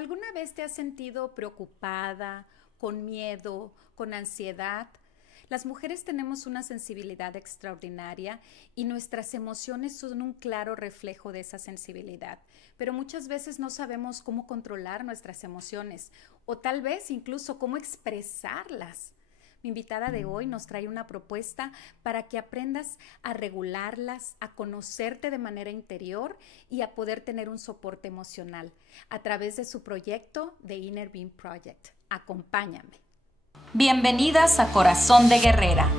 ¿Alguna vez te has sentido preocupada, con miedo, con ansiedad? Las mujeres tenemos una sensibilidad extraordinaria y nuestras emociones son un claro reflejo de esa sensibilidad, pero muchas veces no sabemos cómo controlar nuestras emociones o tal vez incluso cómo expresarlas. Mi invitada de hoy nos trae una propuesta para que aprendas a regularlas, a conocerte de manera interior y a poder tener un soporte emocional a través de su proyecto The Inner Being Project. Acompáñame. Bienvenidas a Corazón de Guerrera,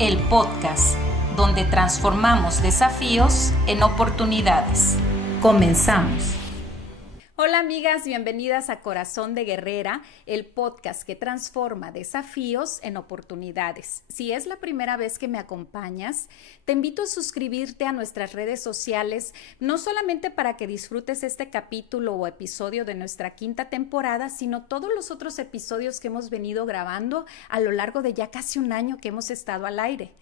el podcast donde transformamos desafíos en oportunidades. Comenzamos. Hola amigas, bienvenidas a Corazón de Guerrera, el podcast que transforma desafíos en oportunidades. Si es la primera vez que me acompañas, te invito a suscribirte a nuestras redes sociales, no solamente para que disfrutes este capítulo o episodio de nuestra quinta temporada, sino todos los otros episodios que hemos venido grabando a lo largo de ya casi un año que hemos estado al aire.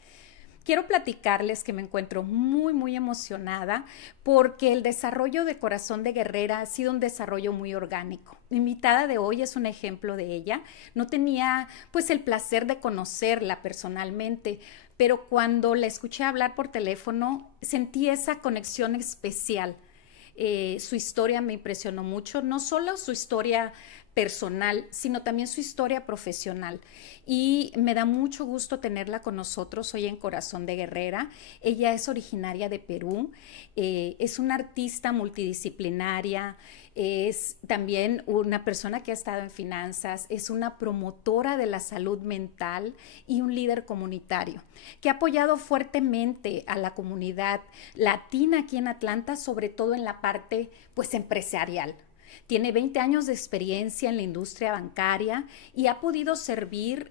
Quiero platicarles que me encuentro muy emocionada porque el desarrollo de Corazón de Guerrera ha sido un desarrollo muy orgánico. Mi invitada de hoy es un ejemplo de ella. No tenía pues el placer de conocerla personalmente, pero cuando la escuché hablar por teléfono sentí esa conexión especial. Su historia me impresionó mucho, no solo su historia personal, sino también su historia profesional. Y me da mucho gusto tenerla con nosotros hoy en Corazón de Guerrera. Ella es originaria de Perú, es una artista multidisciplinaria, es también una persona que ha estado en finanzas, es una promotora de la salud mental y un líder comunitario que ha apoyado fuertemente a la comunidad latina aquí en Atlanta, sobre todo en la parte pues empresarial. Tiene 20 años de experiencia en la industria bancaria y ha podido servir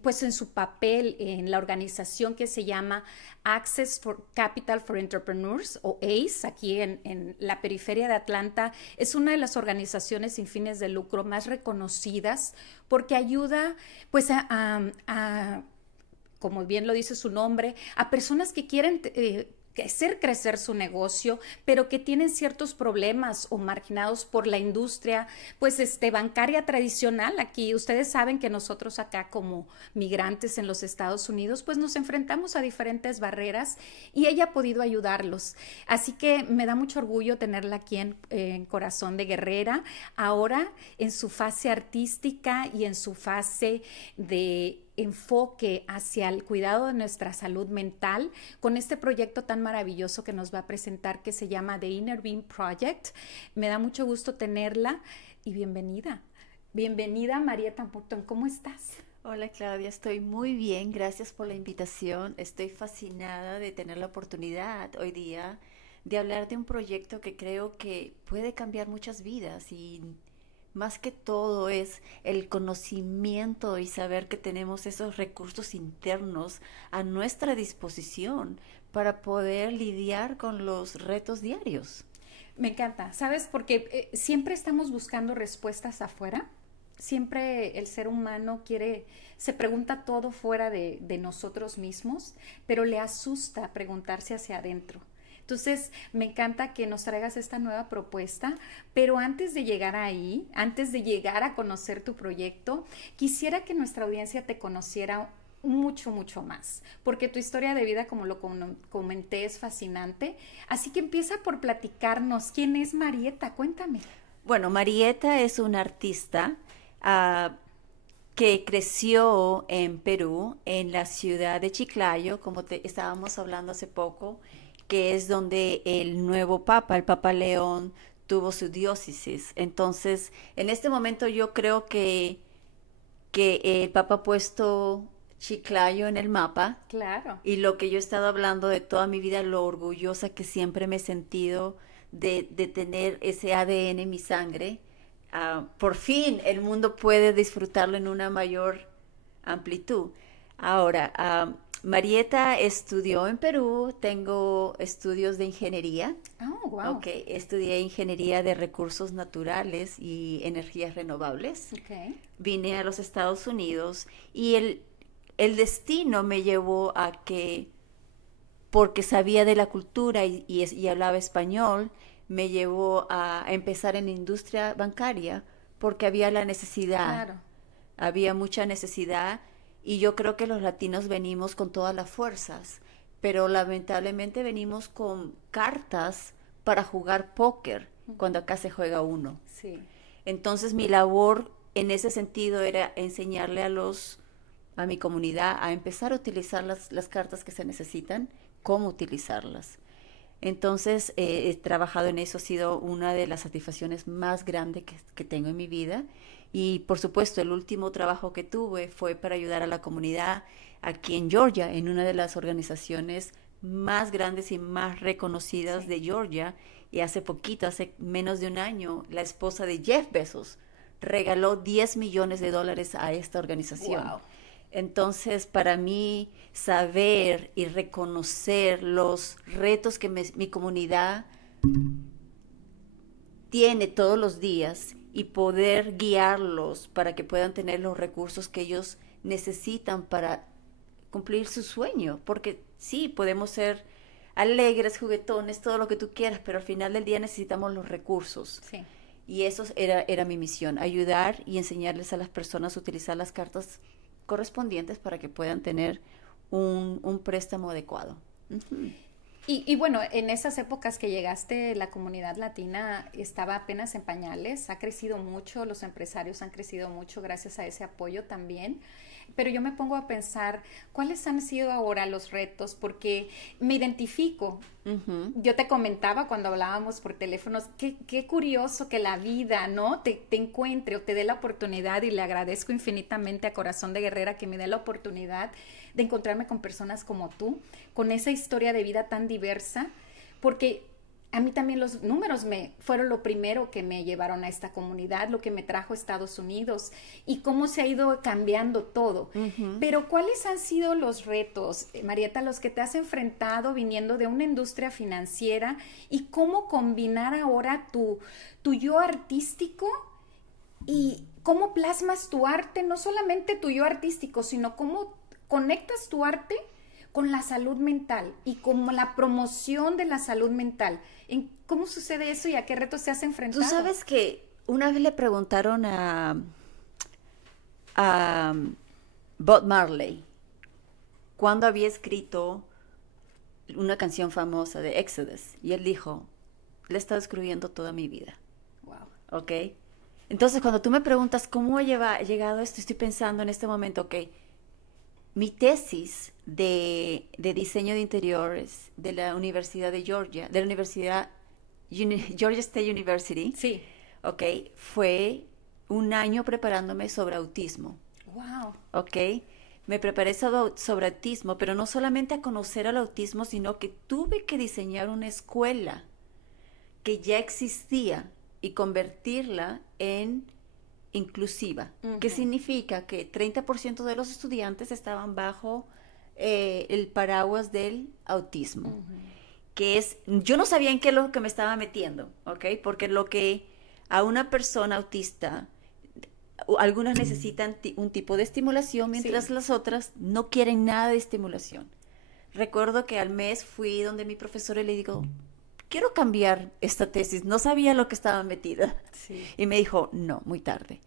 pues en su papel en la organización que se llama Access for Capital for Entrepreneurs o ACE, aquí en la periferia de Atlanta. Es una de las organizaciones sin fines de lucro más reconocidas porque ayuda pues como bien lo dice su nombre, a personas que quieren hacer crecer su negocio, pero que tienen ciertos problemas o marginados por la industria, pues bancaria tradicional. Aquí ustedes saben que nosotros acá como migrantes en los Estados Unidos, pues nos enfrentamos a diferentes barreras y ella ha podido ayudarlos. Así que me da mucho orgullo tenerla aquí en Corazón de Guerrera, ahora en su fase artística y en su fase de enfoque hacia el cuidado de nuestra salud mental con este proyecto tan maravilloso que nos va a presentar que se llama The Inner Being Project. Me da mucho gusto tenerla y bienvenida. Bienvenida Marieta Morton, ¿cómo estás? Hola Claudia, estoy muy bien, gracias por la invitación. Estoy fascinada de tener la oportunidad hoy día de hablar de un proyecto que creo que puede cambiar muchas vidas y más que todo es el conocimiento y saber que tenemos esos recursos internos a nuestra disposición para poder lidiar con los retos diarios. Me encanta, ¿sabes? Porque siempre estamos buscando respuestas afuera. Siempre el ser humano se pregunta todo fuera de nosotros mismos, pero le asusta preguntarse hacia adentro. Entonces, me encanta que nos traigas esta nueva propuesta, pero antes de llegar ahí, antes de llegar a conocer tu proyecto, quisiera que nuestra audiencia te conociera mucho más, porque tu historia de vida, como lo comenté, es fascinante. Así que empieza por platicarnos, ¿quién es Marieta? Cuéntame. Bueno, Marieta es una artista que creció en Perú, en la ciudad de Chiclayo, como estábamos hablando hace poco, que es donde el nuevo Papa, el Papa León, tuvo su diócesis. Entonces, en este momento yo creo que el Papa ha puesto Chiclayo en el mapa. Claro. Y lo que yo he estado hablando de toda mi vida, lo orgullosa que siempre me he sentido de tener ese ADN en mi sangre. Por fin el mundo puede disfrutarlo en una mayor amplitud. Ahora, Marieta estudió en Perú, tengo estudios de ingeniería. Oh, wow. Okay, estudié ingeniería de recursos naturales y energías renovables. Okay. Vine a los Estados Unidos y el destino me llevó a que, porque sabía de la cultura y hablaba español, me llevó a empezar en la industria bancaria porque había la necesidad, Claro. había mucha necesidad y yo creo que los latinos venimos con todas las fuerzas, pero lamentablemente venimos con cartas para jugar póker cuando acá se juega uno. Sí. Entonces mi labor en ese sentido era enseñarle a mi comunidad a empezar a utilizar las cartas que se necesitan, cómo utilizarlas. Entonces he trabajado en eso, ha sido una de las satisfacciones más grandes que tengo en mi vida. Y por supuesto, el último trabajo que tuve fue para ayudar a la comunidad aquí en Georgia, en una de las organizaciones más grandes y más reconocidas Sí. de Georgia. Y hace poquito, hace menos de un año, la esposa de Jeff Bezos regaló $10 millones a esta organización. Wow. Entonces, para mí, saber y reconocer los retos que mi comunidad tiene todos los días y poder guiarlos para que puedan tener los recursos que ellos necesitan para cumplir su sueño. Porque sí, podemos ser alegres, juguetones, todo lo que tú quieras, pero al final del día necesitamos los recursos. Sí. Y eso era mi misión, ayudar y enseñarles a las personas a utilizar las cartas correspondientes para que puedan tener un préstamo adecuado. Ujú. Y bueno, en esas épocas que llegaste, la comunidad latina estaba apenas en pañales, ha crecido mucho, los empresarios han crecido mucho gracias a ese apoyo también. Pero yo me pongo a pensar, ¿cuáles han sido ahora los retos? Porque me identifico. Ujú. Yo te comentaba cuando hablábamos por teléfonos, qué curioso que la vida, ¿no? Te encuentre o te dé la oportunidad, y le agradezco infinitamente a Corazón de Guerrera que me dé la oportunidad de encontrarme con personas como tú, con esa historia de vida tan diversa, porque a mí también los números fueron lo primero que me llevaron a esta comunidad, lo que me trajo a Estados Unidos y cómo se ha ido cambiando todo. Ujú. Pero ¿cuáles han sido los retos, Marieta, los que te has enfrentado viniendo de una industria financiera, y cómo combinar ahora tu yo artístico y cómo plasmas tu arte, no solamente tu yo artístico, sino cómo conectas tu arte con la salud mental y con la promoción de la salud mental? ¿Cómo sucede eso y a qué retos te has enfrentado? Tú sabes que una vez le preguntaron a Bob Marley cuándo había escrito una canción famosa de Exodus, y él dijo, le he estado escribiendo toda mi vida. Wow. ¿Ok? Entonces, cuando tú me preguntas cómo ha llegado esto, estoy pensando en este momento, ok, mi tesis de diseño de interiores de la Universidad de Georgia, de la Universidad Georgia State University, Sí. ok, fue un año preparándome sobre autismo, Wow. ok. Me preparé sobre autismo, pero no solamente a conocer al autismo, sino que tuve que diseñar una escuela que ya existía y convertirla en inclusiva, que Ujú. significa que 30% de los estudiantes estaban bajo el paraguas del autismo, Ujú. que es, yo no sabía en qué es lo que me estaba metiendo, ¿ok? Porque lo que a una persona autista, algunas necesitan un tipo de estimulación, mientras Sí. las otras no quieren nada de estimulación. Recuerdo que al mes fui donde mi profesora y le digo, quiero cambiar esta tesis, no sabía lo que estaba metida. Sí. Y me dijo, no, muy tarde.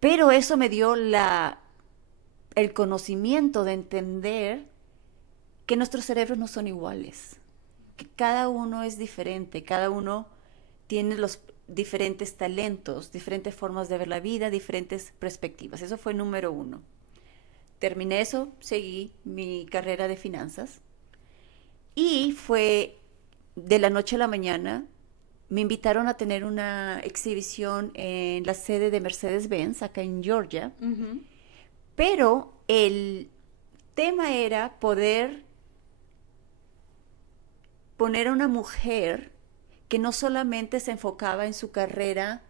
Pero eso me dio el conocimiento de entender que nuestros cerebros no son iguales, que cada uno es diferente, cada uno tiene los diferentes talentos, diferentes formas de ver la vida, diferentes perspectivas. Eso fue número uno. Terminé eso, seguí mi carrera de finanzas y fue de la noche a la mañana. Me invitaron a tener una exhibición en la sede de Mercedes-Benz, acá en Georgia, Ujú. pero el tema era poder poner a una mujer que no solamente se enfocaba en su carrera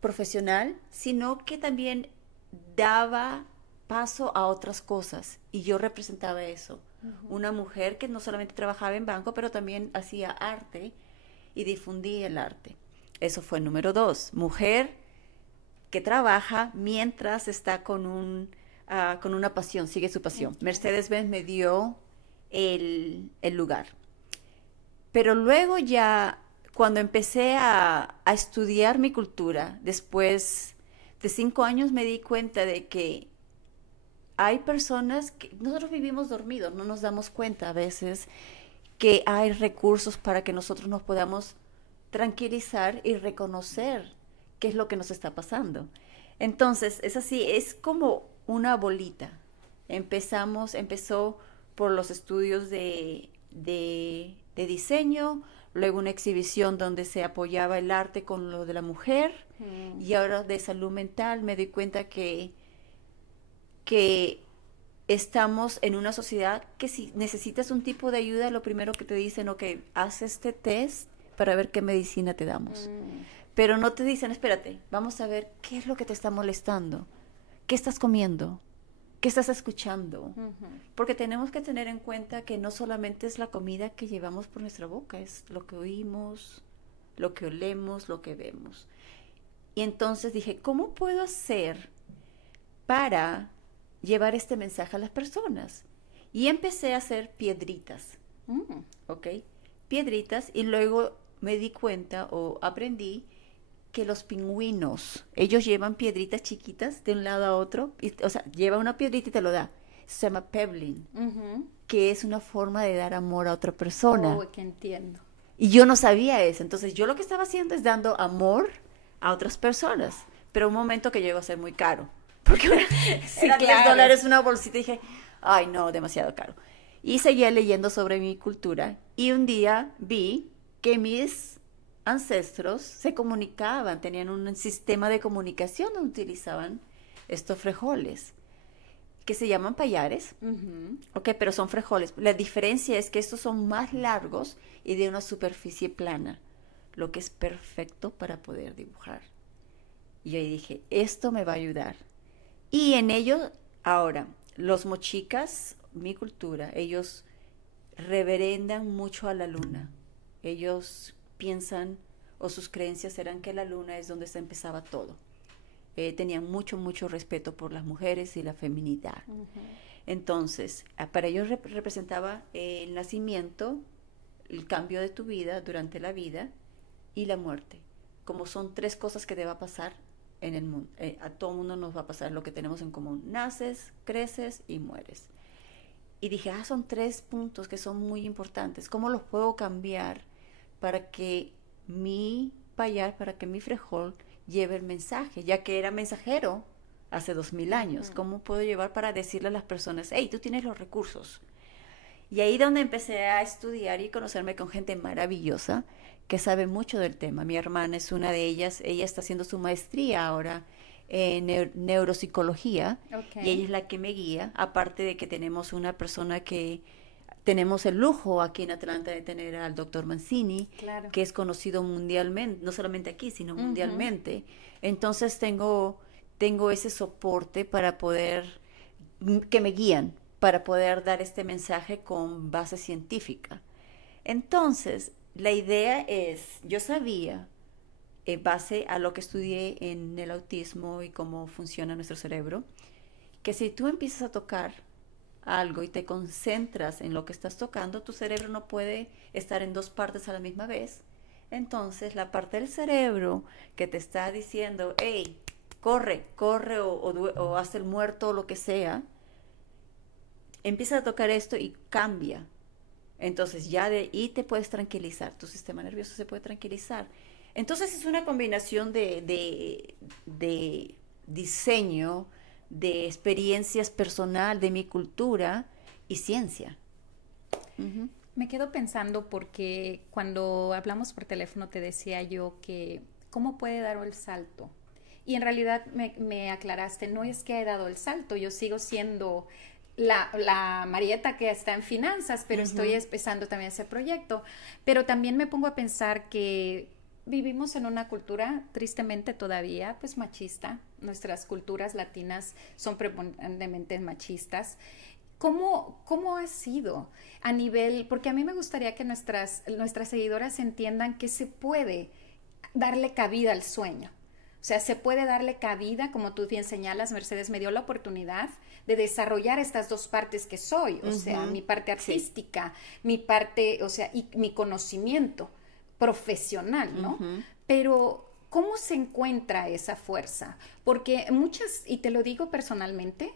profesional, sino que también daba paso a otras cosas. Y yo representaba eso. Una mujer que no solamente trabajaba en banco, pero también hacía arte y difundía el arte. Eso fue número 2. Mujer que trabaja mientras está con una pasión, sigue su pasión. Ok. Mercedes-Benz me dio el lugar. Pero luego ya, cuando empecé a estudiar mi cultura, después de 5 años me di cuenta de que hay personas que nosotros vivimos dormidos, no nos damos cuenta a veces que hay recursos para que nosotros nos podamos tranquilizar y reconocer qué es lo que nos está pasando. Entonces, es así, es como una bolita. Empezó por los estudios de diseño, luego una exhibición donde se apoyaba el arte con lo de la mujer, y ahora de salud mental me doy cuenta que estamos en una sociedad que si necesitas un tipo de ayuda, lo primero que te dicen, ok, haz este test para ver qué medicina te damos. Pero no te dicen, espérate, vamos a ver qué es lo que te está molestando, qué estás comiendo, qué estás escuchando. Porque tenemos que tener en cuenta que no solamente es la comida que llevamos por nuestra boca, es lo que oímos, lo que olemos, lo que vemos. Y entonces dije, ¿cómo puedo hacer para llevar este mensaje a las personas? Y empecé a hacer piedritas, ¿ok? Piedritas, y luego me di cuenta o aprendí que los pingüinos, ellos llevan piedritas chiquitas de un lado a otro, o sea, lleva una piedrita y te lo da. Se llama pebbling, que es una forma de dar amor a otra persona. Oh, que entiendo. Y yo no sabía eso, entonces yo lo que estaba haciendo es dando amor a otras personas, pero un momento que llegó a ser muy caro, porque sí, era claro. $10 una bolsita y dije, ay no, demasiado caro. Y seguía leyendo sobre mi cultura y un día vi que mis ancestros se comunicaban, tenían un sistema de comunicación donde utilizaban estos frijoles, que se llaman payares, ok, pero son frijoles. La diferencia es que estos son más largos y de una superficie plana, lo que es perfecto para poder dibujar. Y yo ahí dije, esto me va a ayudar. Y en ello, ahora, los mochicas, mi cultura, ellos reverendan mucho a la luna. Ellos piensan, o sus creencias eran que la luna es donde se empezaba todo. Tenían mucho respeto por las mujeres y la feminidad. Entonces, para ellos representaba el nacimiento, el cambio de tu vida durante la vida y la muerte. Como son 3 cosas que te va a pasar en el mundo. A todo mundo nos va a pasar lo que tenemos en común. Naces, creces y mueres. Y dije, son 3 puntos que son muy importantes. ¿Cómo los puedo cambiar para que mi payar, para que mi frijol lleve el mensaje? Ya que era mensajero hace 2000 años. ¿Cómo puedo llevar para decirle a las personas, hey, tú tienes los recursos? Y ahí donde empecé a estudiar y conocerme con gente maravillosa que sabe mucho del tema. Mi hermana es una de ellas. Ella está haciendo su maestría ahora en neuropsicología, y ella es la que me guía, aparte de que tenemos una persona que tenemos el lujo aquí en Atlanta de tener al doctor Mancini, claro, que es conocido mundialmente, no solamente aquí, sino mundialmente. Entonces tengo ese soporte para poder, que me guían, para poder dar este mensaje con base científica. Entonces, la idea es, yo sabía, en base a lo que estudié en el autismo y cómo funciona nuestro cerebro, que si tú empiezas a tocar algo y te concentras en lo que estás tocando, tu cerebro no puede estar en 2 partes a la misma vez. Entonces, la parte del cerebro que te está diciendo, hey, corre o haz el muerto o lo que sea, empieza a tocar esto y cambia. Entonces ya de ahí te puedes tranquilizar, tu sistema nervioso se puede tranquilizar. Entonces es una combinación de diseño, de experiencias personal, de mi cultura y ciencia. Me quedo pensando porque cuando hablamos por teléfono te decía yo que cómo puede dar el salto. Y en realidad me aclaraste, no es que he dado el salto, yo sigo siendo la Marieta que está en finanzas, pero estoy empezando también ese proyecto. Pero también me pongo a pensar que vivimos en una cultura, tristemente todavía, pues machista. Nuestras culturas latinas son preponderantemente machistas. ¿Cómo ha sido a nivel? Porque a mí me gustaría que nuestras seguidoras entiendan que se puede darle cabida al sueño. O sea, se puede darle cabida, como tú bien señalas, Mercedes me dio la oportunidad de desarrollar estas 2 partes que soy, o sea, mi parte artística, mi parte, o sea, y mi conocimiento profesional, ¿no? Pero ¿Cómo se encuentra esa fuerza? Porque muchas, y te lo digo personalmente,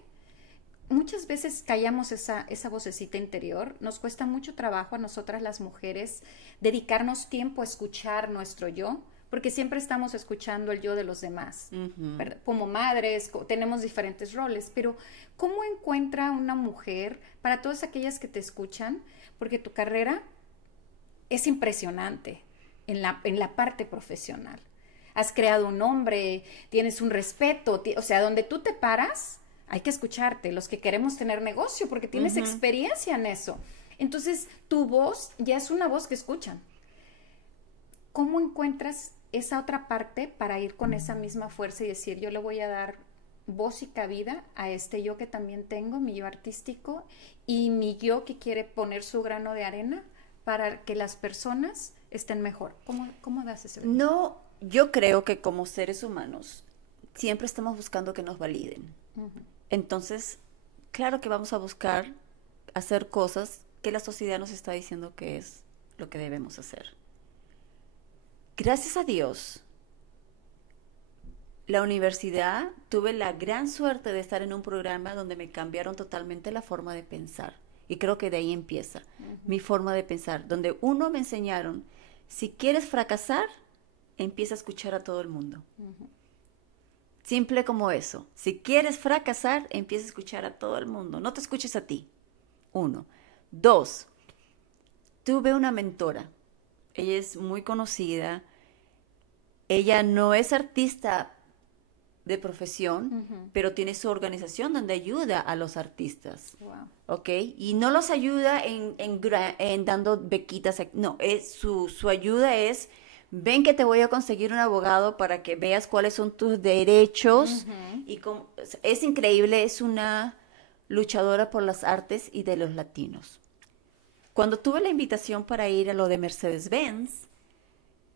muchas veces callamos esa vocecita interior. Nos cuesta mucho trabajo a nosotras las mujeres dedicarnos tiempo a escuchar nuestro yo, porque siempre estamos escuchando el yo de los demás. ¿Verdad? Como madres tenemos diferentes roles, pero ¿cómo encuentra una mujer, para todas aquellas que te escuchan, porque tu carrera es impresionante en la parte profesional? Has creado un nombre, tienes un respeto, o sea, donde tú te paras, hay que escucharte, los que queremos tener negocio, porque tienes experiencia en eso. Entonces, tu voz ya es una voz que escuchan. ¿Cómo encuentras esa otra parte para ir con esa misma fuerza y decir, yo le voy a dar voz y cabida a este yo que también tengo, mi yo artístico, y mi yo que quiere poner su grano de arena para que las personas estén mejor? ¿Cómo das ese? No, yo creo que como seres humanos siempre estamos buscando que nos validen. Entonces, claro que vamos a buscar hacer cosas que la sociedad nos está diciendo que es lo que debemos hacer. Gracias a Dios, la universidad, tuve la gran suerte de estar en un programa donde me cambiaron totalmente la forma de pensar. Y creo que de ahí empieza mi forma de pensar, donde me enseñaron, si quieres fracasar, empieza a escuchar a todo el mundo. Simple como eso. Si quieres fracasar, empieza a escuchar a todo el mundo. No te escuches a ti. 1. 2. Tuve una mentora. Ella es muy conocida. Ella no es artista de profesión, pero tiene su organización donde ayuda a los artistas. Wow. ¿Ok? Y no los ayuda en dando bequitas. No, su ayuda es, ven que te voy a conseguir un abogado para que veas cuáles son tus derechos. Y es increíble, es una luchadora por las artes y de los latinos. Cuando tuve la invitación para ir a lo de Mercedes-Benz,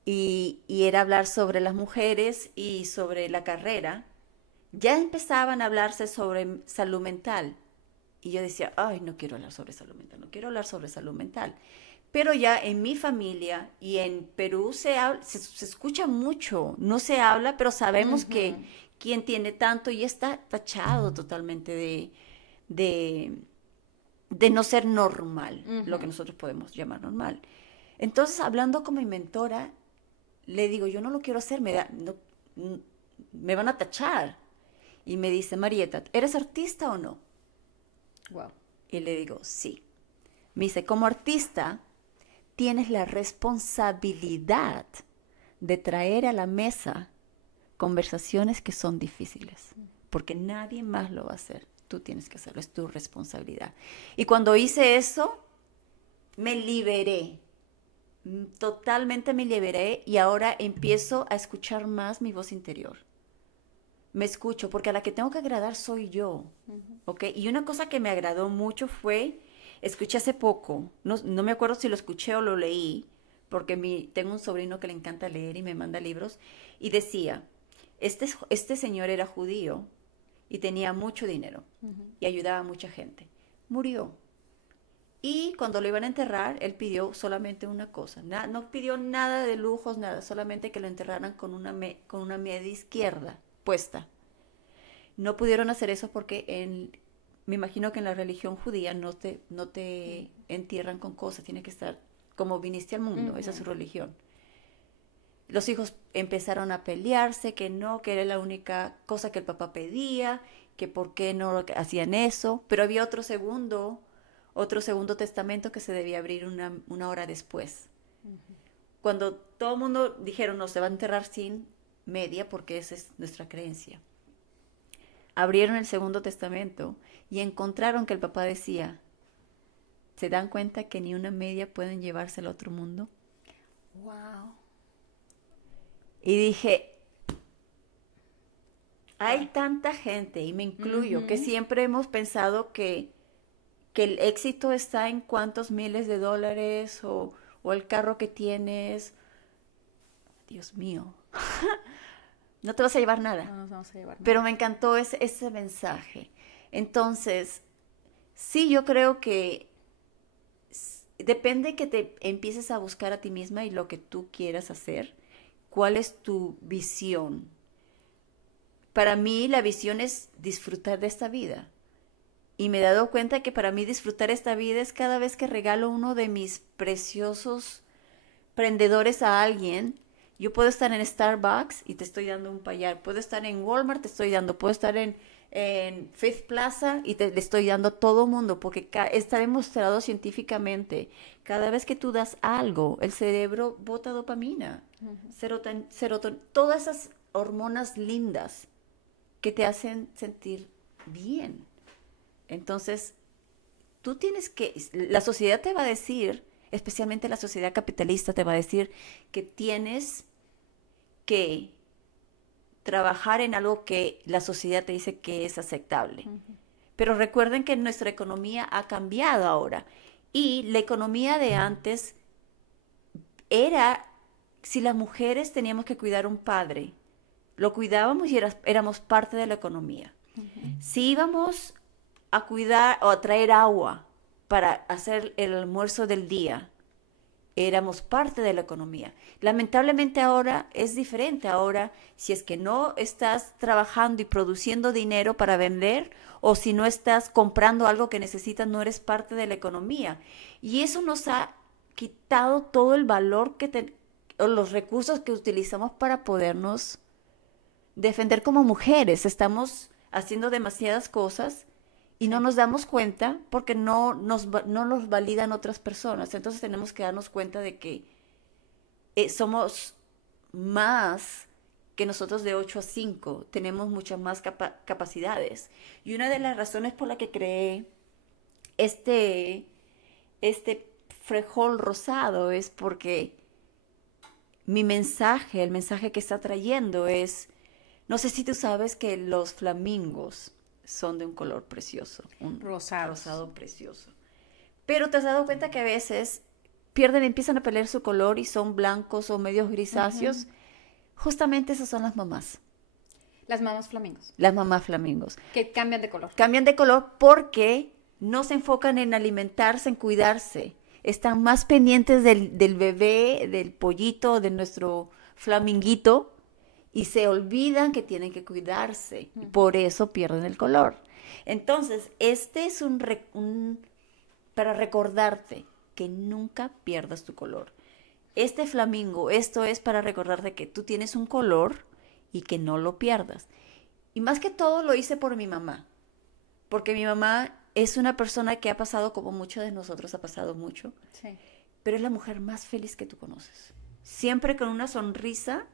y era hablar sobre las mujeres y sobre la carrera, ya empezaban a hablarse sobre salud mental. Y yo decía, ay, no quiero hablar sobre salud mental, no quiero hablar sobre salud mental. Pero ya en mi familia y en Perú se escucha mucho, no se habla, pero sabemos que quien tiene tanto y está tachado totalmente de no ser normal, lo que nosotros podemos llamar normal. Entonces, hablando con mi mentora, le digo, yo no lo quiero hacer, me van a tachar. Y me dice, Marieta, ¿eres artista o no? Wow. Y le digo, sí. Me dice, como artista, tienes la responsabilidad de traer a la mesa conversaciones que son difíciles, porque nadie más lo va a hacer. Tú tienes que hacerlo, es tu responsabilidad. Y cuando hice eso, me liberé. Totalmente me liberé y ahora empiezo a escuchar más mi voz interior. Me escucho porque a la que tengo que agradar soy yo, ¿ok? Y una cosa que me agradó mucho fue, escuché hace poco, no me acuerdo si lo escuché o lo leí, porque tengo un sobrino que le encanta leer y me manda libros, y decía, este señor era judío y tenía mucho dinero y ayudaba a mucha gente. Murió. Y cuando lo iban a enterrar, él pidió solamente una cosa. No pidió nada de lujos, nada. Solamente que lo enterraran con una media izquierda puesta. No pudieron hacer eso porque me imagino que en la religión judía no te entierran con cosas. Tiene que estar como viniste al mundo. Esa es su religión. Los hijos empezaron a pelearse, que era la única cosa que el papá pedía, que por qué no hacían eso. Pero había otro segundo testamento que se debía abrir una hora después. Cuando todo el mundo dijeron, no, se va a enterrar sin media porque esa es nuestra creencia. Abrieron el segundo testamento y encontraron que el papá decía, ¿se dan cuenta que ni una media pueden llevarse al otro mundo? Wow. Y dije, hay tanta gente, y me incluyo, que siempre hemos pensado que el éxito está en cuántos miles de dólares o el carro que tienes. Dios mío, no te vas a llevar nada. No nos vamos a llevar nada. Pero me encantó ese mensaje. Entonces, sí, yo creo que depende que te empieces a buscar a ti misma y lo que tú quieras hacer. cuál es tu visión. Para mí la visión es disfrutar de esta vida. Y me he dado cuenta que para mí disfrutar esta vida es cada vez que regalo uno de mis preciosos prendedores a alguien. Yo puedo estar en Starbucks y te estoy dando un payar. Puedo estar en Walmart, te estoy dando. Puedo estar en Fifth Plaza y le estoy dando a todo mundo. Porque está demostrado científicamente. Cada vez que tú das algo, el cerebro bota dopamina, serotonina, todas esas hormonas lindas que te hacen sentir bien. Entonces, tú tienes que, la sociedad te va a decir, especialmente la sociedad capitalista te va a decir que tienes que trabajar en algo que la sociedad te dice que es aceptable. Pero recuerden que nuestra economía ha cambiado ahora. Y la economía de antes era, si las mujeres teníamos que cuidar a un padre, lo cuidábamos y éramos parte de la economía. Si íbamos a cuidar o a traer agua para hacer el almuerzo del día, éramos parte de la economía. Lamentablemente ahora es diferente. Ahora, si es que no estás trabajando y produciendo dinero para vender, o si no estás comprando algo que necesitas, no eres parte de la economía. Y eso nos ha quitado todo el valor o los recursos que utilizamos para podernos defender como mujeres. Estamos haciendo demasiadas cosas y no nos damos cuenta porque no nos validan otras personas. Entonces tenemos que darnos cuenta de que somos más que nosotros de 8 a 5. Tenemos muchas más capacidades. Y una de las razones por la que creé este frijol rosado es porque el mensaje que está trayendo es, no sé si tú sabes que los flamingos son de un color precioso, un rosado precioso. Pero te has dado cuenta que a veces empiezan a perder su color y son blancos o medios grisáceos. Justamente esas son las mamás. Las mamás flamingos. Las mamás flamingos. Que cambian de color. Cambian de color porque no se enfocan en alimentarse, en cuidarse. Están más pendientes del bebé, del pollito, de nuestro flaminguito, y se olvidan que tienen que cuidarse. Y por eso pierden el color. Entonces, este es para recordarte que nunca pierdas tu color. Este flamingo, esto es para recordarte que tú tienes un color y que no lo pierdas. Y más que todo lo hice por mi mamá. Porque mi mamá es una persona que ha pasado, como muchos de nosotros ha pasado mucho. Sí. Pero es la mujer más feliz que tú conoces. Siempre con una sonrisa.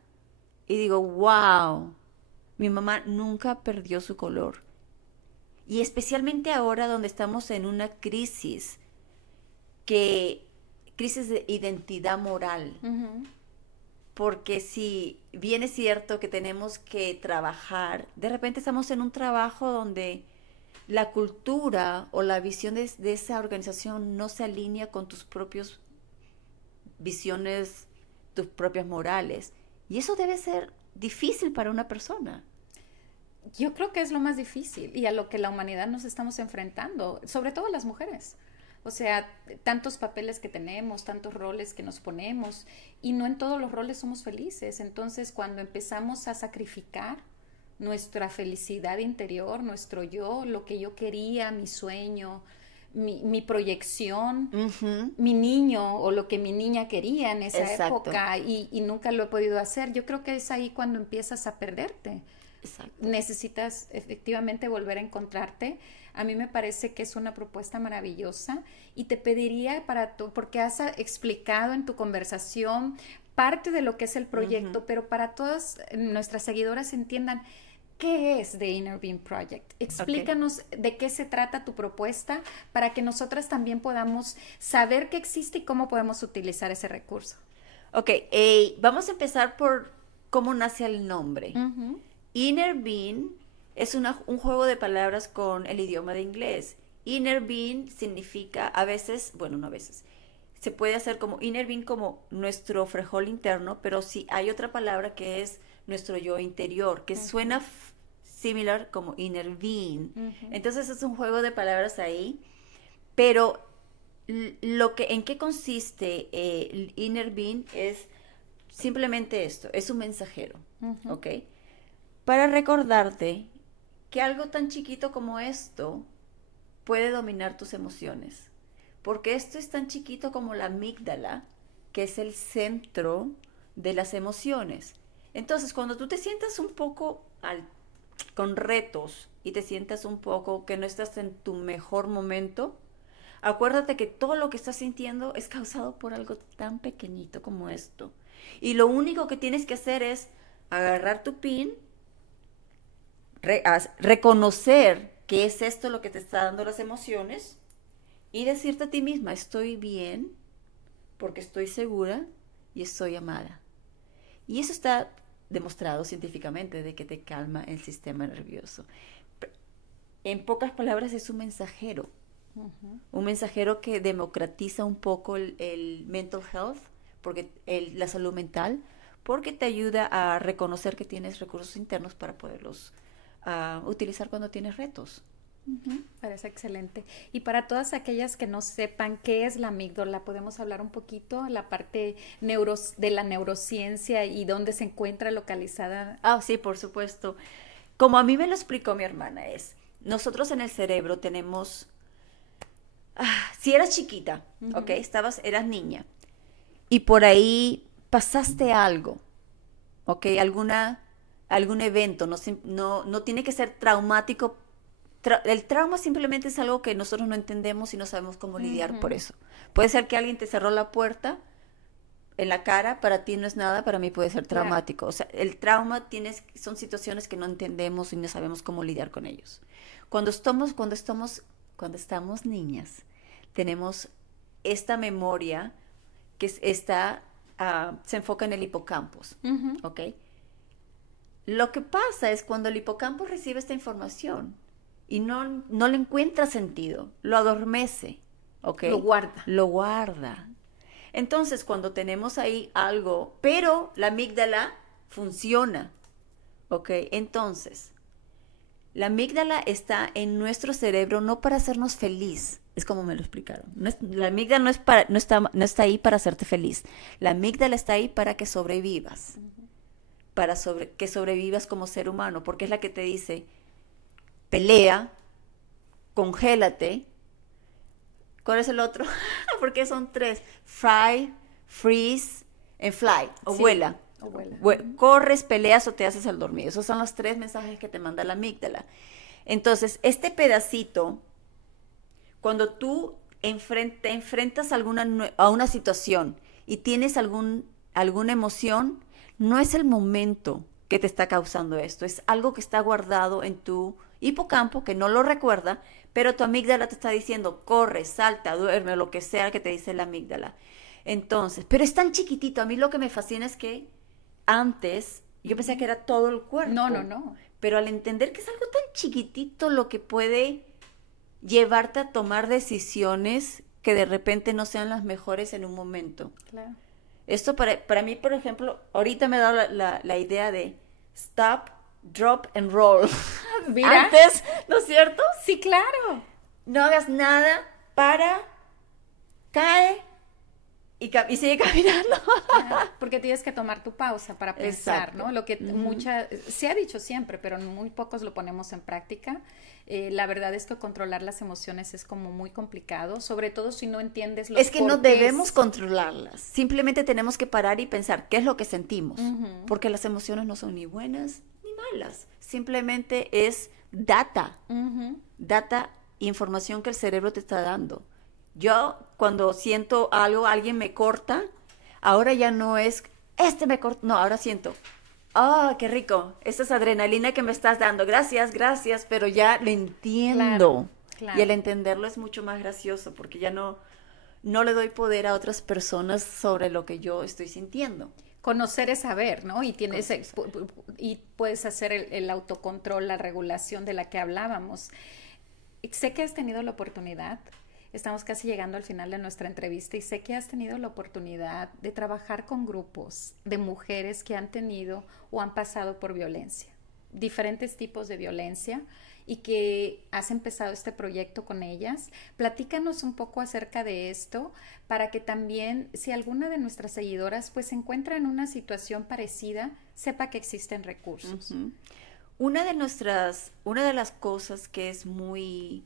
Y digo, wow, mi mamá nunca perdió su color. Y especialmente ahora donde estamos en una crisis de identidad moral. Porque si bien es cierto que tenemos que trabajar, de repente estamos en un trabajo donde la cultura o la visión de esa organización no se alinea con tus propias visiones, tus propias morales. Y eso debe ser difícil para una persona. Yo creo que es lo más difícil y a lo que la humanidad nos estamos enfrentando, sobre todo las mujeres. O sea, tantos papeles que tenemos, tantos roles que nos ponemos y no en todos los roles somos felices. Entonces, cuando empezamos a sacrificar nuestra felicidad interior, nuestro yo, lo que yo quería, mi sueño, mi proyección, mi niño o lo que mi niña quería en esa época y nunca lo he podido hacer, yo creo que es ahí cuando empiezas a perderte. Exacto. Necesitas efectivamente volver a encontrarte. A mí me parece que es una propuesta maravillosa y te pediría porque has explicado en tu conversación parte de lo que es el proyecto, pero para todas nuestras seguidoras entiendan ¿qué es The Inner Being Project? Explícanos de qué se trata tu propuesta para que nosotras también podamos saber que existe y cómo podemos utilizar ese recurso. Ok, vamos a empezar por cómo nace el nombre. Inner Being es un juego de palabras con el idioma de inglés. Inner Being significa a veces, bueno, no a veces, se puede hacer como Inner Being como nuestro frijol interno, pero sí hay otra palabra que es nuestro yo interior, que suena similar como Inner Being. Entonces es un juego de palabras ahí, pero ¿en qué consiste el Inner Being? Es simplemente esto, es un mensajero, Ujú. ¿ok? Para recordarte que algo tan chiquito como esto puede dominar tus emociones. Porque esto es tan chiquito como la amígdala, que es el centro de las emociones. Entonces, cuando tú te sientas un poco con retos y te sientas un poco que no estás en tu mejor momento, acuérdate que todo lo que estás sintiendo es causado por algo tan pequeñito como esto. Y lo único que tienes que hacer es agarrar tu pin, reconocer que es esto lo que te está dando las emociones y decirte a ti misma, estoy bien porque estoy segura y estoy amada. Y eso está demostrado científicamente de que te calma el sistema nervioso. En pocas palabras, es un mensajero que democratiza un poco el mental health, porque la salud mental, porque te ayuda a reconocer que tienes recursos internos para poderlos utilizar cuando tienes retos. Parece excelente. Y para todas aquellas que no sepan qué es la amígdala, ¿podemos hablar un poquito la parte de la neurociencia y dónde se encuentra localizada? Ah, sí, por supuesto. Como a mí me lo explicó mi hermana, nosotros en el cerebro tenemos, si eras chiquita, ¿ok? Eras niña, y por ahí pasaste algo, ¿ok? Algún evento, no tiene que ser traumático. El trauma simplemente es algo que nosotros no entendemos y no sabemos cómo lidiar por eso. Puede ser que alguien te cerró la puerta en la cara, para ti no es nada, para mí puede ser Claro. traumático. O sea, el trauma son situaciones que no entendemos y no sabemos cómo lidiar con ellos. Cuando estamos niñas, tenemos esta memoria que se enfoca en el hipocampus, Ujú. ¿ok? Lo que pasa es cuando el hipocampo recibe esta información y no le encuentra sentido, lo adormece, ¿ok? Lo guarda. Lo guarda. Entonces, cuando tenemos ahí algo, pero la amígdala funciona, ¿ok? Entonces, la amígdala está en nuestro cerebro no para hacernos feliz, es como me lo explicaron. La amígdala no está ahí para hacerte feliz. La amígdala está ahí para que sobrevivas, que sobrevivas como ser humano, porque es la que te dice, pelea, congélate. ¿Cuál es el otro? Porque son 3. Fry, freeze and fly. O Sí, vuela. o vuela. Corres, peleas o te haces al dormir. Esos son los 3 mensajes que te manda la amígdala. Entonces, este pedacito, cuando tú te enfrentas a una situación y tienes alguna emoción, no es el momento que te está causando esto. Es algo que está guardado en tu hipocampo, que no lo recuerda, pero tu amígdala te está diciendo, corre, salta, duerme, lo que sea que te dice la amígdala. Entonces, pero es tan chiquitito. A mí lo que me fascina es que antes yo pensé que era todo el cuerpo. No. Pero al entender que es algo tan chiquitito lo que puede llevarte a tomar decisiones que de repente no sean las mejores en un momento. Claro. Esto para mí, por ejemplo, ahorita me ha dado la idea de stop, drop and roll. Mira. Antes, ¿no es cierto? Sí, claro. No hagas nada, cae y sigue caminando. Claro, porque tienes que tomar tu pausa para pensar, Exacto. ¿no? Lo que se ha dicho siempre, pero muy pocos lo ponemos en práctica. La verdad es que controlar las emociones es como muy complicado, sobre todo si no entiendes los Es que no porqués. debemos controlarlas. Simplemente tenemos que parar y pensar qué es lo que sentimos. Porque las emociones no son ni buenas ni malas. Simplemente es data. Data, información que el cerebro te está dando. Yo cuando siento algo, alguien me corta, ahora ya no es, me corta, no, ahora siento, qué rico, esta es adrenalina que me estás dando, gracias, pero ya lo entiendo. Claro. Y el entenderlo es mucho más gracioso, porque ya no le doy poder a otras personas sobre lo que yo estoy sintiendo. Conocer es saber, ¿no? Y y puedes hacer el autocontrol, la regulación de la que hablábamos. Sé que has tenido la oportunidad. Estamos casi llegando al final de nuestra entrevista y sé que has tenido la oportunidad de trabajar con grupos de mujeres que han tenido o han pasado por violencia. diferentes tipos de violencia y que has empezado este proyecto con ellas. Platícanos un poco acerca de esto para que también, si alguna de nuestras seguidoras pues se encuentra en una situación parecida, sepa que existen recursos. Uh-huh. Una de las cosas que es muy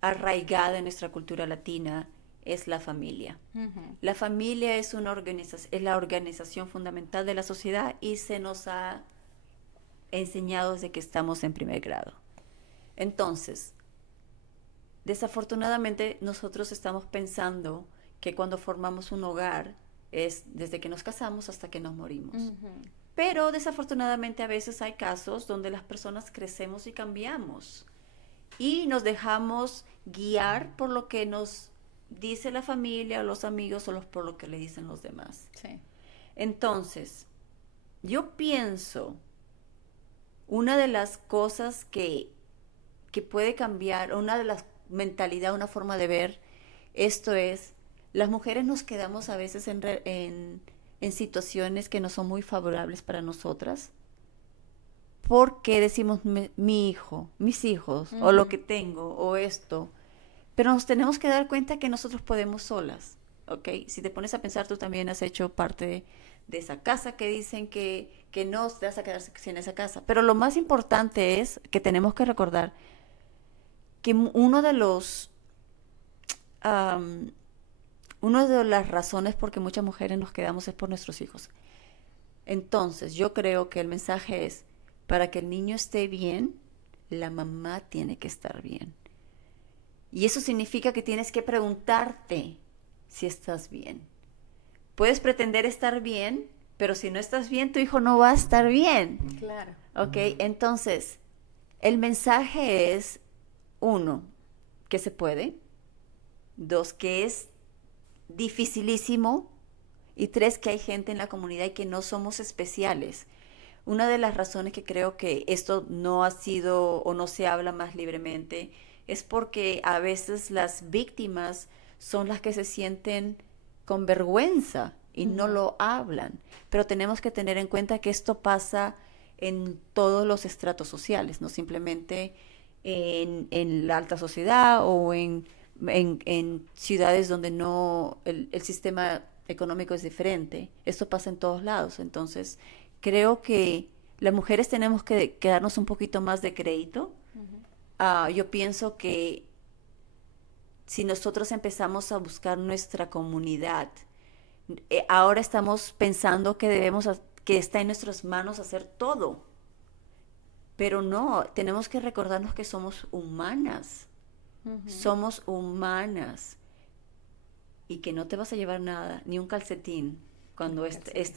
arraigada en nuestra cultura latina es la familia. Uh-huh. La familia es es la organización fundamental de la sociedad y se nos ha enseñado desde que estamos en primer grado. Entonces, desafortunadamente nosotros estamos pensando que cuando formamos un hogar es desde que nos casamos hasta que nos morimos. Uh-huh. Pero desafortunadamente a veces hay casos donde las personas crecemos y cambiamos y nos dejamos guiar por lo que nos dice la familia o los amigos o por lo que le dicen los demás. Sí. Entonces, yo pienso, una de las cosas que puede cambiar, una de las mentalidades, una forma de ver, esto es, las mujeres nos quedamos a veces en situaciones que no son muy favorables para nosotras, porque decimos mi hijo, mis hijos, uh-huh, o lo que tengo, o esto, pero nos tenemos que dar cuenta que nosotros podemos solas, ¿ok? Si te pones a pensar, tú también has hecho parte de esa casa que dicen que no te vas a quedar sin esa casa, pero lo más importante es que tenemos que recordar que una de las razones por que muchas mujeres nos quedamos es por nuestros hijos. Entonces, yo creo que el mensaje es, para que el niño esté bien, la mamá tiene que estar bien. Y eso significa que tienes que preguntarte si estás bien. Puedes pretender estar bien, pero si no estás bien, tu hijo no va a estar bien. Claro. ¿Ok? Entonces, el mensaje es, 1, que se puede. 2, que es dificilísimo. Y 3, que hay gente en la comunidad y que no somos especiales. Una de las razones que creo que esto no ha sido o no se habla más libremente es porque a veces las víctimas son las que se sienten con vergüenza y no lo hablan. Pero tenemos que tener en cuenta que esto pasa en todos los estratos sociales, no simplemente en la alta sociedad o en ciudades donde no el sistema económico es diferente. Esto pasa en todos lados. Entonces, creo que las mujeres tenemos que darnos un poquito más de crédito. Uh-huh. Yo pienso que si nosotros empezamos a buscar nuestra comunidad, ahora estamos pensando que que está en nuestras manos hacer todo. Pero no, tenemos que recordarnos que somos humanas. Uh-huh. Somos humanas. Y que no te vas a llevar nada, ni un calcetín. Cuando esto es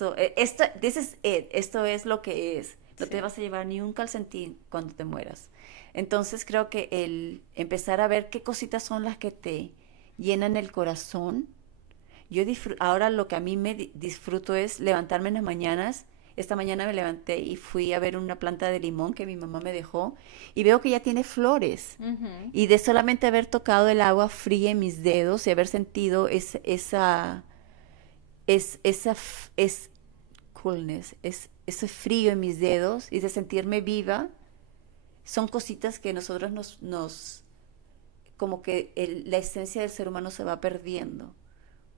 lo que es. No te vas a llevar ni un calcetín cuando te mueras. Entonces creo que el empezar a ver qué cositas son las que te llenan el corazón. Ahora lo que a mí me disfruto es levantarme en las mañanas. Esta mañana me levanté y fui a ver una planta de limón que mi mamá me dejó y veo que ya tiene flores. Uh-huh. Y de solamente haber tocado el agua fría en mis dedos y haber sentido coolness, ese frío en mis dedos y de sentirme viva, son cositas que nosotros nos como que la esencia del ser humano se va perdiendo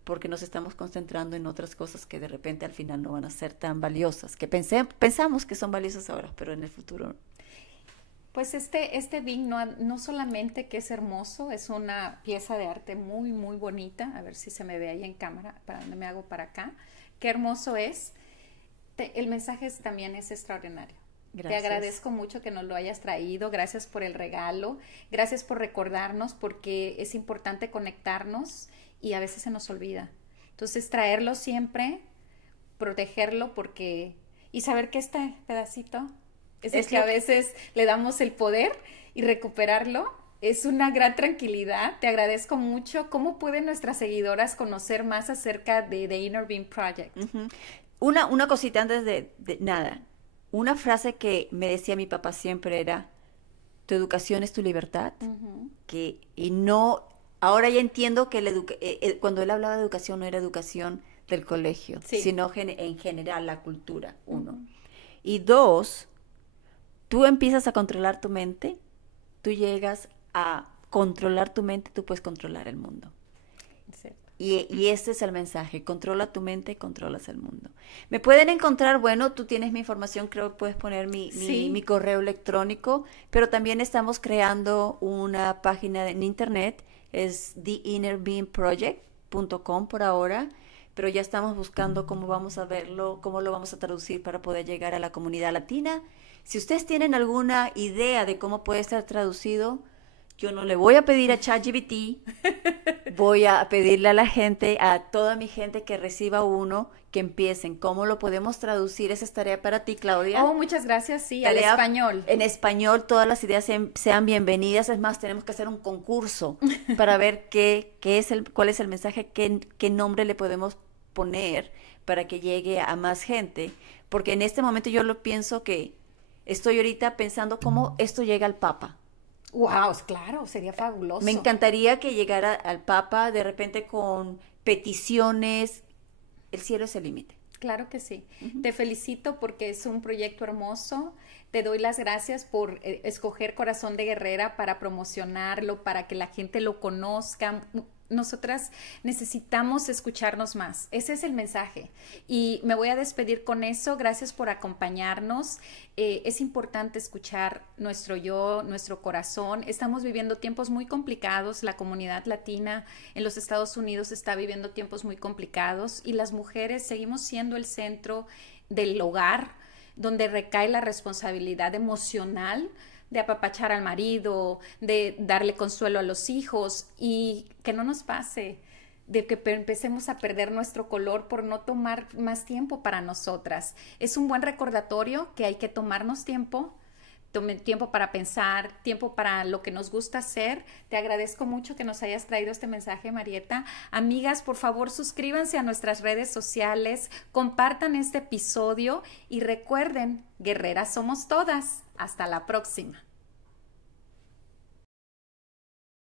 porque nos estamos concentrando en otras cosas que de repente al final no van a ser tan valiosas, que pensamos que son valiosas ahora, pero en el futuro. Pues este Bing no solamente que es hermoso, es una pieza de arte muy, muy bonita. A ver si se me ve ahí en cámara, para donde me hago para acá. Qué hermoso es. El mensaje también es extraordinario. Gracias. Te agradezco mucho que nos lo hayas traído. Gracias por el regalo. Gracias por recordarnos, porque es importante conectarnos y a veces se nos olvida. Entonces, traerlo siempre, protegerlo, y saber que este pedacito es que a veces le damos el poder y recuperarlo es una gran tranquilidad. Te agradezco mucho. ¿Cómo pueden nuestras seguidoras conocer más acerca de The Inner Being Project? Uh-huh. Una cosita antes de nada. Una frase que me decía mi papá siempre era: tu educación es tu libertad. Uh-huh. Ahora ya entiendo que cuando él hablaba de educación no era educación del colegio, sí, sino en general la cultura, 1. Uh-huh. Y 2, tú empiezas a controlar tu mente, tú llegas a controlar tu mente, tú puedes controlar el mundo. Y este es el mensaje, controla tu mente, controlas el mundo. Me pueden encontrar, bueno, tú tienes mi información, creo que puedes poner mi correo electrónico, pero también estamos creando una página en internet, es theinnerbeingproject.com por ahora, pero ya estamos buscando cómo vamos a verlo, cómo lo vamos a traducir para poder llegar a la comunidad latina. Si ustedes tienen alguna idea de cómo puede estar traducido, yo no le voy a pedir a ChatGPT, voy a pedirle a la gente, a toda mi gente que reciba uno, que empiecen. ¿Cómo lo podemos traducir? Esa es tarea para ti, Claudia. Oh, muchas gracias, sí, al español. En español, todas las ideas sean bienvenidas. Es más, tenemos que hacer un concurso para ver cuál es el mensaje, qué nombre le podemos poner para que llegue a más gente. Porque en este momento yo lo pienso que estoy ahorita pensando cómo esto llega al Papa. Wow, claro, sería fabuloso. Me encantaría que llegara al Papa de repente con peticiones. El cielo es el límite. Claro que sí. Te felicito porque es un proyecto hermoso. Te doy las gracias por escoger Corazón de Guerrera para promocionarlo, para que la gente lo conozca. Nosotras necesitamos escucharnos más. Ese es el mensaje. Y me voy a despedir con eso. Gracias por acompañarnos. Es importante escuchar nuestro yo, nuestro corazón. Estamos viviendo tiempos muy complicados. La comunidad latina en los Estados Unidos está viviendo tiempos muy complicados y las mujeres seguimos siendo el centro del hogar, donde recae la responsabilidad emocional de apapachar al marido, de darle consuelo a los hijos y que no nos pase, de que empecemos a perder nuestro color por no tomar más tiempo para nosotras. Es un buen recordatorio que hay que tomarnos tiempo, tiempo para pensar, tiempo para lo que nos gusta hacer. Te agradezco mucho que nos hayas traído este mensaje, Marieta. Amigas, por favor, suscríbanse a nuestras redes sociales, compartan este episodio y recuerden, guerreras somos todas. Hasta la próxima.